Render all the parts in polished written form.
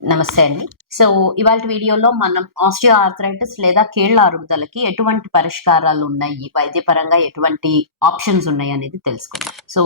నమస్తే అండి. సో, ఇవాల్టి వీడియోలో మనం ఆస్టియో ఆర్థరైటిస్ లేదా కీళ్ల అరుగుదలకి ఎటువంటి పరిష్కారాలు ఉన్నాయి, వైద్యపరంగా ఎటువంటి ఆప్షన్స్ ఉన్నాయి అనేది తెలుసుకుందాం. సో,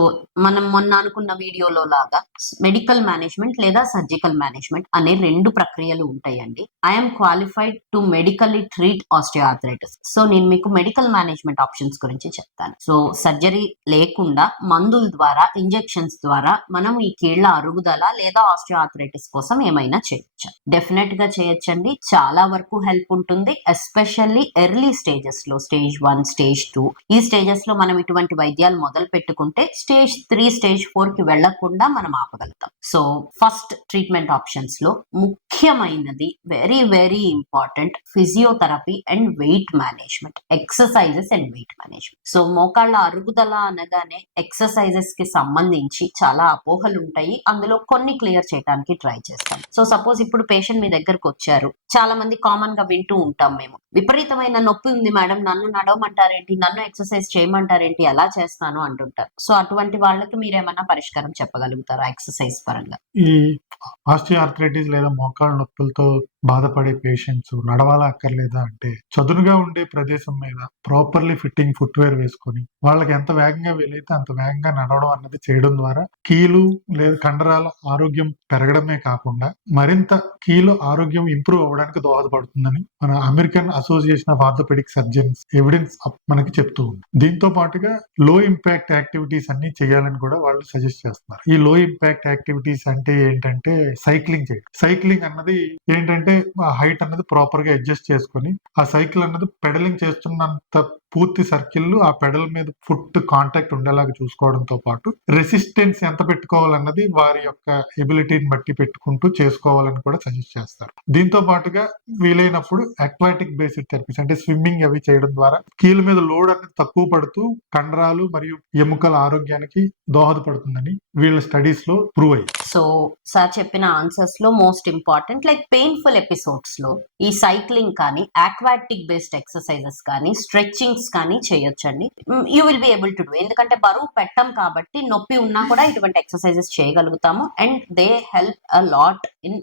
మనం మొన్న అనుకున్న వీడియోలో లాగా మెడికల్ మేనేజ్మెంట్ లేదా సర్జికల్ మేనేజ్మెంట్ అనే 2 ప్రక్రియలు ఉంటాయండి. I am qualified to medically treat osteo arthritis. So, నేను మీకు మెడికల్ మేనేజ్మెంట్ ఆప్షన్స్ గురించి చెప్తాను. సో, సర్జరీ లేకుండా మందుల ద్వారా, ఇంజెక్షన్స్ ద్వారా మనం ఈ కీళ్ల అరుగుదల లేదా ఆస్టియో ఆర్థరైటిస్ కోసం ఏమైనా చేయొచ్చా? డెఫినెట్ గా చేయొచ్చండి. చాలా వరకు హెల్ప్ ఉంటుంది. ఎస్పెషల్లీ ఎర్లీ స్టేజెస్ లో, స్టేజ్ 1, స్టేజ్ 2 ఈ స్టేజెస్ లో మనం ఇటువంటి వైద్యాలు మొదలు పెట్టుకుంటే స్టేజ్ 3, స్టేజ్ 4 కి వెళ్లకుండా మనం ఆపగలుగుతాం. సో ఫస్ట్ ట్రీట్మెంట్ ఆప్షన్స్ లో ముఖ్యమైనది very very important physiotherapy and weight management, exercises and weight management. So మోకాళ్ళ అరుగుదల అనగానే ఎక్సర్సైజెస్ కి సంబంధించి చాలా అపోహలు ఉంటాయి. అందులో కొన్ని క్లియర్ చేయడానికి ట్రై చేస్తాం. సో సపోజ్ ఇప్పుడు పేషెంట్ మీ దగ్గరకు వచ్చారు. చాలా మంది కామన్ గా వింటూ ఉంటాం మేము, విపరీతమైన నొప్పి ఉంది మేడం, నన్ను నడవమంటారేంటి, నన్ను ఎక్సర్సైజ్ చేయమంటారేంటి, ఎలా చేస్తాను అంటుంటారు. సో అటువంటి వాళ్ళకి మీరేమన్నా పరిష్కారం చెప్పగలుగుతారా ఎక్సర్సైజ్ పరంగా? ఈ ఆస్టియోఆర్థరైటిస్ లేదా మోకాళ్ళ నొప్పులతో బాధపడే పేషెంట్స్ నడవాలా అక్కర్లేదా అంటే, చదునుగా ఉండే ప్రదేశం మీద ప్రాపర్లీ ఫిట్టింగ్ ఫుట్వేర్ వేసుకొని వాళ్ళకి ఎంత వేగంగా వీలైతే అంత వేగంగా నడవడం అన్నది చేయడం ద్వారా కీలు లేదా కండరాల ఆరోగ్యం పెరగడమే కాకుండా మరింత కీలు ఆరోగ్యం ఇంప్రూవ్ అవ్వడానికి దోహదపడుతుందని మన American association of orthopaedic surgeons evidence మనకి చెప్తూ ఉంది. దీంతో పాటుగా లో ఇంపాక్ట్ యాక్టివిటీస్ అన్ని చేయాలని కూడా వాళ్ళు సజెస్ట్ చేస్తున్నారు. ఈ లో ఇంపాక్ట్ యాక్టివిటీస్ అంటే ఏంటంటే సైక్లింగ్ చేయడం. సైక్లింగ్ అన్నది ఏంటంటే ఆ హైట్ అన్నది ప్రాపర్ గా అడ్జస్ట్ చేసుకొని ఆ సైకిల్ అన్నది పెడలింగ్ చేస్తున్నంత పూర్తి సర్కిల్ ఆ పెడల్ మీద ఫుట్ కాంటాక్ట్ ఉండేలాగా చూసుకోవడంతో పాటు రెసిస్టెన్స్ ఎంత పెట్టుకోవాలన్నది వారి యొక్క ఎబిలిటీని బట్టి పెట్టుకుంటూ చేసుకోవాలని కూడా సజెస్ట్ చేస్తారు. దీంతో పాటుగా వీలైనప్పుడు అక్వాటిక్ బేసిక్ థెరపీస్ అంటే స్విమ్మింగ్ అవి చేయడం ద్వారా కీళ్ళ మీద లోడ్ అనేది తక్కువ పడుతూ కండరాలు మరియు ఎముకల ఆరోగ్యానికి దోహదపడుతుందని వీళ్ళ స్టడీస్ లో ప్రూవ్ అయ్యింది. సో సార్ చెప్పిన ఆన్సర్స్ లో most important like painful episodes లో ఈ సైక్లింగ్ కానీ, ఆక్వాటిక్ బేస్డ్ ఎక్సర్సైజెస్ కానీ, స్ట్రెచింగ్స్ కానీ చేయొచ్చండి. You will be able to do. ఎందుకంటే బరువు పెట్టం కాబట్టి నొప్పి ఉన్నా కూడా ఇటువంటి ఎక్సర్సైజెస్ చేయగలుగుతాము. And they help a lot in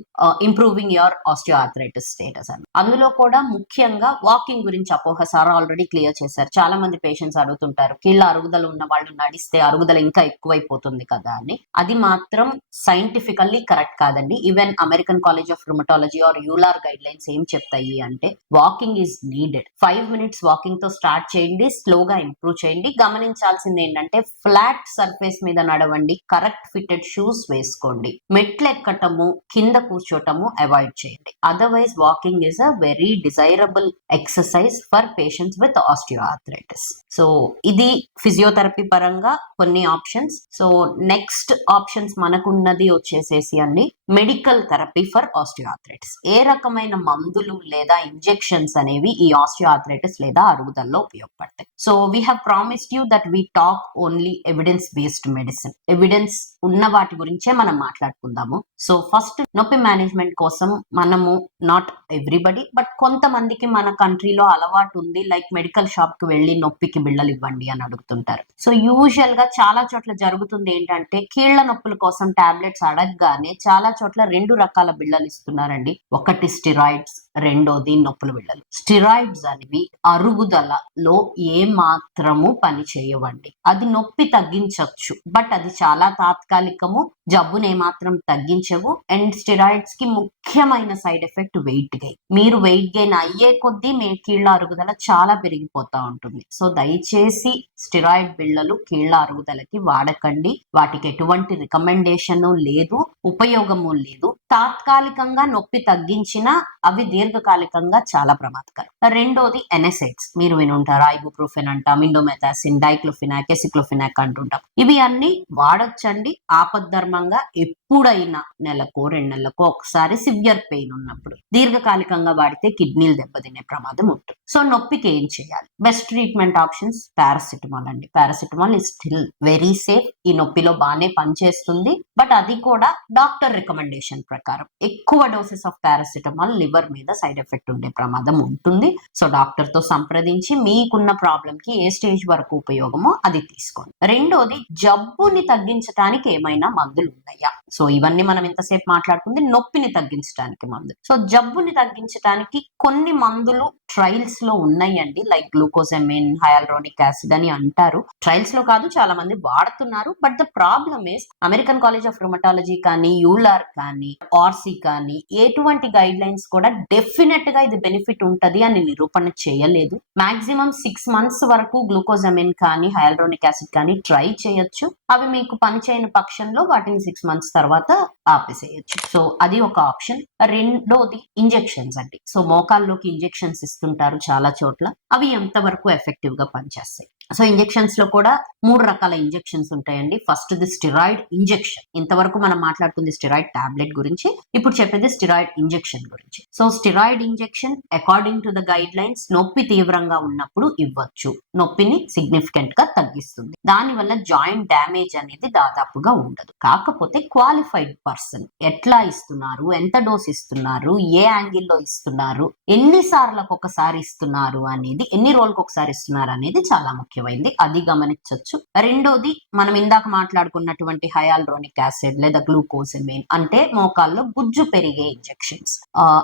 improving your osteo arthritis status అని. అందులో కూడా ముఖ్యంగా వాకింగ్ గురించి అపోహ సార్ ఆల్రెడీ క్లియర్ చేశారు. చాలా మంది పేషెంట్స్ అడుగుతుంటారు, కీళ్ళ అరుగుదల ఉన్న వాళ్ళు నడిస్తే అరుగుదల ఇంకా ఎక్కువైపోతుంది కదా అని. అది మాత్రం సైంటిఫికల్లీ కరెక్ట్ కాదండి. Even American College of Rheumatology or EULAR guidelines ఏం చెప్తాయి అంటే walking is needed. 5 minutes walking తో స్టార్ట్ చేయండి, స్లోగా ఇంప్రూవ్ చేయండి. గమనించాల్సింది ఏంటంటే ఫ్లాట్ సర్ఫేస్ మీద నడవండి, కరెక్ట్ ఫిటెడ్ షూస్ వేసుకోండి, మెట్లు ఎక్కటము, కింద కూర్చోటము అవాయిడ్ చేయండి. Otherwise walking is a very desirable exercise for patients with osteoarthritis. So ఇది ఫిజియోథెరపీ పరంగా కొన్ని ఆప్షన్స్. సో నెక్స్ట్ ఆప్షన్స్ మనకున్నది వచ్చేసేసి అండి medical therapy for osteoarthritis. ఏ రకమైన మందులు లేదా ఇంజెక్షన్స్ అనేవి ఈ ఆస్టియో ఆర్థరైటిస్ లేదా అరుగుదలలో ఉపయోగపడతాయి. So we have promised you that we talk only evidence based medicine. Evidence ఉన్న వాటి గురించే మనం మాట్లాడుకుందాము. సో ఫస్ట్ నొప్పి మేనేజ్మెంట్ కోసం మనము నాట్ ఎవ్రీబడి బట్ కొంతమందికి మన కంట్రీలో అలవాటు ఉంది, లైక్ మెడికల్ షాప్ కి వెళ్ళి నొప్పికి బిళ్ళలు ఇవ్వండి అని అడుగుతుంటారు. సో యూజువల్ గా చాలా చోట్ల జరుగుతుంది ఏంటంటే కీళ్ల నొప్పుల కోసం టాబ్లెట్స్ అడగగానే చాలా చోట్ల 2 రకాల బిళ్ళలు ఇస్తున్నారండి. ఒకటి స్టిరాయిడ్స్, రెండోది నొప్పుల బిళ్ళలు. స్టిరాయిడ్స్ అనేవి అరుగుదలలో ఏ మాత్రము పని చేయవండి. అది నొప్పి తగ్గించవచ్చు బట్ అది చాలా తాత్కాలికము, జబ్బును ఏమాత్రం తగ్గించవు. అండ్ స్టిరాయిడ్స్ కి ముఖ్యమైన సైడ్ ఎఫెక్ట్ వెయిట్ గెయిన్. మీరు వెయిట్ గెయిన్ అయ్యే కొద్దీ మీ కీళ్ల అరుగుదల చాలా పెరిగిపోతా ఉంటుంది. సో దయచేసి స్టిరాయిడ్ బిళ్ళలు కీళ్ల అరుగుదలకి వాడకండి. వాటికి ఎటువంటి రికమెండేషన్ లేదు, ఉపయోగము లేదు. తాత్కాలికంగా నొప్పి తగ్గించినా అవి దీర్ఘకాలికంగా చాలా ప్రమాదకరం. రెండోది ఎనెసైడ్స్. మీరు వినుంటారు, ఐబుప్రోఫెన్ అంటాం, ఇండోమెథాసిన్, డైక్లోఫినాక్, ఎసిక్లోఫినాక్ అంటుంటాం. ఇవి అన్ని వాడొచ్చండి ఆపద్ధర్మంగా. ఎప్పుడైనా నెలకో 2 నెలలకో ఒకసారి సివియర్ పెయిన్ ఉన్నప్పుడు. దీర్ఘకాలికంగా వాడితే కిడ్నీలు దెబ్బతినే ప్రమాదం ఉంటుంది. సో నొప్పికి ఏం చేయాలి? బెస్ట్ ట్రీట్మెంట్ ఆప్షన్స్ పారాసిటమాల్ అండి. Paracetamol is still very safe. ఈ నొప్పిలో బాగానే పనిచేస్తుంది. బట్ అది కూడా డాక్టర్ రికమెండేషన్ ప్రకారం. ఎక్కువ డోసెస్ ఆఫ్ పారాసిటమాల్ లివర్ మీద సైడ్ ఎఫెక్ట్ ఉండే ప్రమాదం ఉంటుంది. సో డాక్టర్ తో సంప్రదించి మీకున్న ప్రాబ్లం కి ఏ స్టేజ్ వరకు ఉపయోగమో అది తీసుకోండి. రెండోది, జబ్బుని తగ్గించడానికి ఏమైనా మందులు ఉన్నాయా? సో ఇవన్నీ మనం ఇంతసేపు మాట్లాడుకుంది నొప్పిని తగ్గించడానికి మందులు. సో జబ్బుని తగ్గించడానికి కొన్ని మందులు ట్రయల్స్ లో ఉన్నాయండి. లైక్ గ్లూకోజమిన్, హయాలూరోనిక్ యాసిడ్ అని అంటారు. ట్రయల్స్ లో కాదు, చాలా మంది వాడుతున్నారు. But the problem is American College of rheumatology కానీ, యూలార్ కానీ, ఆర్సీ కానీ ఎటువంటి గైడ్ లైన్స్ కూడా డెఫినెట్ గా ఇది బెనిఫిట్ ఉంటది అని నిరూపణ చేయలేదు. మాక్సిమం 6 months వరకు గ్లూకోజమిన్ కానీ, హయాలూరోనిక్ యాసిడ్ కానీ ట్రై చేయొచ్చు. అవి మీకు పనిచేయని పక్షంలో వాటిని 6 months తర్వాత ఆపేసేయచ్చు. సో అది ఒక ఆప్షన్. రెండోది ఇంజెక్షన్స్ అండి. సో మోకాల్లోకి ఇంజెక్షన్స్ ఇస్తుంటారు చాలా చోట్ల. అవి ఎంతవరకు ఎఫెక్టివ్ గా పనిచేస్తాయి? సో ఇంజెక్షన్స్ లో కూడా 3 రకాల ఇంజెక్షన్స్ ఉంటాయండి. First the steroid injection. ఇంతవరకు మనం మాట్లాడుతుంది స్టిరాయిడ్ టాబ్లెట్ గురించి. ఇప్పుడు చెప్పేది స్టిరాయిడ్ ఇంజెక్షన్ గురించి. So steroid injection according to the guide lines నొప్పి తీవ్రంగా ఉన్నప్పుడు ఇవ్వచ్చు. నొప్పిని సిగ్నిఫికెంట్ గా తగ్గిస్తుంది. దానివల్ల జాయింట్ డ్యామేజ్ అనేది దాదాపుగా ఉండదు. కాకపోతే క్వాలిఫైడ్ పర్సన్ ఎట్లా ఇస్తున్నారు, ఎంత డోస్ ఇస్తున్నారు, ఏ యాంగిల్లో ఇస్తున్నారు, ఎన్నిసార్లకు ఒకసారి ఇస్తున్నారు అనేది, ఎన్ని రోజులకు ఒకసారి ఇస్తున్నారు అనేది చాలా ముఖ్యమైనది. అది గమనించవచ్చు. రెండోది, మనం ఇందాక మాట్లాడుకున్నటువంటి హయాలూరోనిక్ యాసిడ్ లేదా గ్లూకోజమిన్ అంటే మోకాల్లో గుజ్జు పెరిగే ఇంజెక్షన్స్.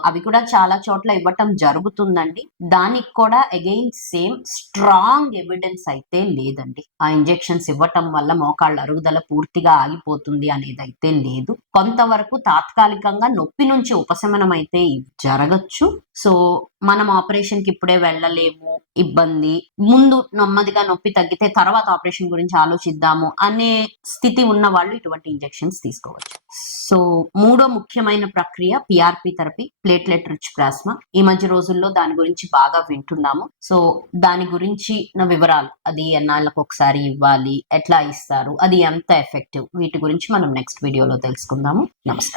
అవి కూడా చాలా చోట్ల ఇవ్వటం జరుగుతుందండి. దానికి కూడా అగైన్ సేమ్ స్ట్రాంగ్ ఎవిడెన్స్ అయితే లేదండి. ఆ ఇంజెక్షన్స్ ఇవ్వటం వల్ల మోకాళ్ళ అరుగుదల పూర్తిగా ఆగిపోతుంది అనేది అయితే లేదు. కొంతవరకు తాత్కాలికంగా నొప్పి నుంచి ఉపశమనం అయితే జరగచ్చు. సో మనం ఆపరేషన్ కి ఇప్పుడే వెళ్ళలేము, ఇబ్బంది, ముందు నెమ్మదిగా నొప్పి తగ్గితే తర్వాత ఆపరేషన్ గురించి ఆలోచిద్దాము అనే స్థితి ఉన్న వాళ్ళు ఇటువంటి ఇంజెక్షన్స్ తీసుకోవచ్చు. సో మూడో ముఖ్యమైన ప్రక్రియ PRP therapy, platelet rich plasma. ఈ మధ్య రోజుల్లో దాని గురించి బాగా వింటున్నాము. సో దాని గురించి వివరాలు, అది ఎన్నాళ్ళకు ఒకసారి ఇవ్వాలి, ఎట్లా ఇస్తారు, అది ఎంత ఎఫెక్టివ్, వీటి గురించి మనం నెక్స్ట్ వీడియోలో తెలుసుకుందాము. నమస్తే.